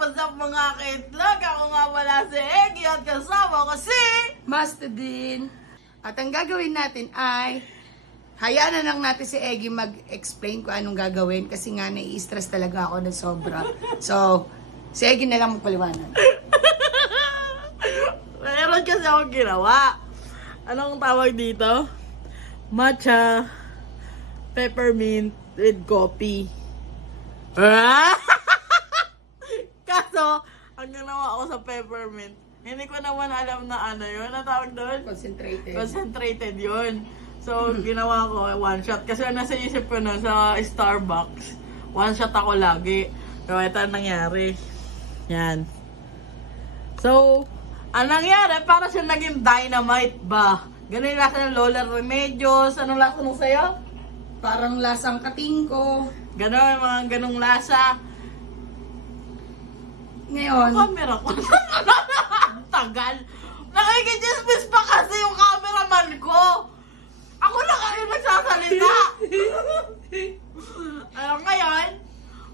What's up mga kaitlog? Ako nga wala si Eggy at kasama ko si... Master Din. At ang gagawin natin ay hayaan na lang natin si Eggy mag-explain kung anong gagawin kasi nga nai-stress talaga ako ng sobra. So, si Eggy na lang magpaliwanag. Meron kasi akong ginawa. Anong tawag dito? Matcha peppermint with coffee. Kaso, ang ginawa ko sa peppermint, hindi ko naman alam na ano yun. Ano tawag doon? Concentrated. Concentrated yun. So, ginawa ko one shot. Kasi nasa isip ko na sa Starbucks, one shot ako lagi. So, ito ang nangyari. Yan. So, ang nangyari, para siya naging dynamite ba? Ganun yung lasa ng Lola Remedios. Anong lasa nung sayo? Parang lasang katingko. Ganon, mga ganong lasa. Ngayon, Camera ko. Ang tagal. Nakikijismis pa kasi yung cameraman ko. Ako lang ano nagsasalita. Ngayon,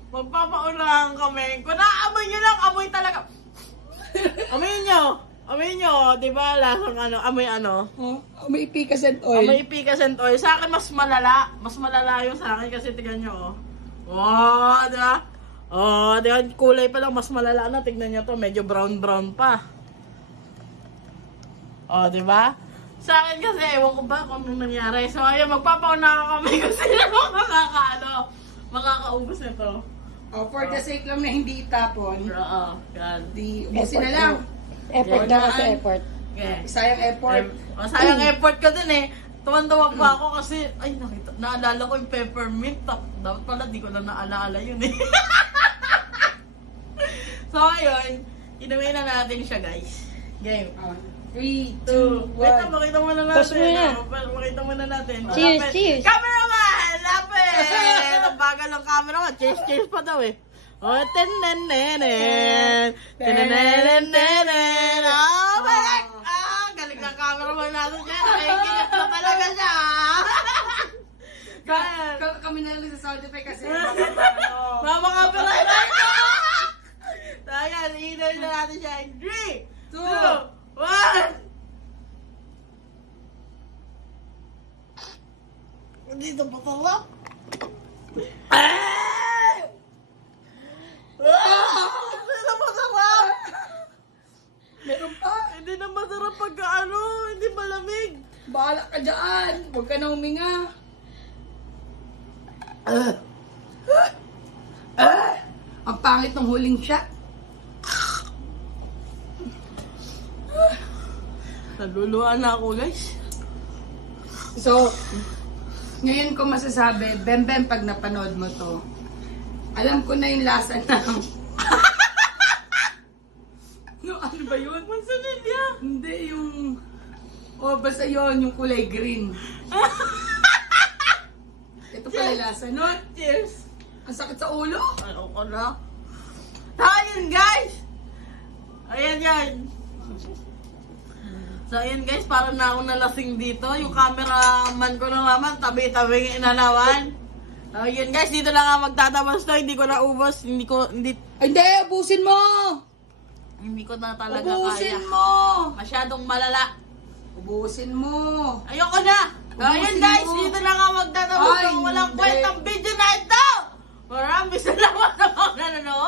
magpapaunahan kami. Kung naamoy nyo lang, amoy talaga. Amoy nyo, di ba? Lasang ano, amoy ano. may pikas and oil. Amoy pikas and oil. Sa akin, mas malala. Mas malala yung sa akin kasi tignan nyo, oh. Wow, di ba? Oh, di ba? Kulay pa lang, mas malala na. Tignan nyo to, medyo brown-brown pa. Oh, di ba? Sa akin kasi, ewan ko ba kung anong nangyari. So, ayun, magpapauna kami kasi makakaubos nito. For the sake lang na hindi itapon, Oo, yan. di ubusin na lang. Effort daw kasi effort. Okay. Sayang effort. Sayang effort ko din eh. Tuwan-tuwa pa ako kasi, ay naalala ko yung peppermint. Dapat pala, di ko na naalala yun eh. So ayun, inuwi na natin siya guys. Game. 3, 2, Wait 1. Makita mo na Pause mo natin. na. Makita mo na natin. Cheers, Lapit. cheers. Cameraman! Lapit! Ang bagal ng cameraman. Cheers pa daw eh. Oh, tenenenen. Tenenenen. Oh, balik! Galing ng cameraman natin siya. Nakikinig na talaga siya. Kami na lang sa sound effect kasi Mama copyright na ito! So, ayan, i-inay na natin siya in 3, 2, 1! Dito pa pala? Hindi na masarap! meron pa. Hindi na masarap pagka ano, hindi malamig. Bahala ka dyan. Huwag ka na huminga. Ang pangit ng huling shot. Naluluhan na ako guys. So, ngayon ko masasabi, Bembem, pag napanood mo to, alam ko na yung lasa ng... No, ano ba yun? Masunod niya. Hindi, yung... Oh, basta yun, yung kulay green. Ito pala yung lasa nun. Cheers. Ang sakit sa ulo. Ano ko na? Ayun guys! Ayan yan. So ayan guys, parang na ako nalasing dito. Yung cameraman ko na naman, tabi-tabi inanawan. So ayan guys, dito lang ako magtatabas to. Hindi ko na ubos. Hindi Ay, hindi, ubusin mo! ko na talaga Ubusin kaya. mo! Masyadong malala. Ubusin mo! Ayoko na! So ayan Ubusin guys, mo. dito lang ako magtatabas Ay, ng walang hindi. kwentang video na ito! Maraming salamat sa mga nanonood!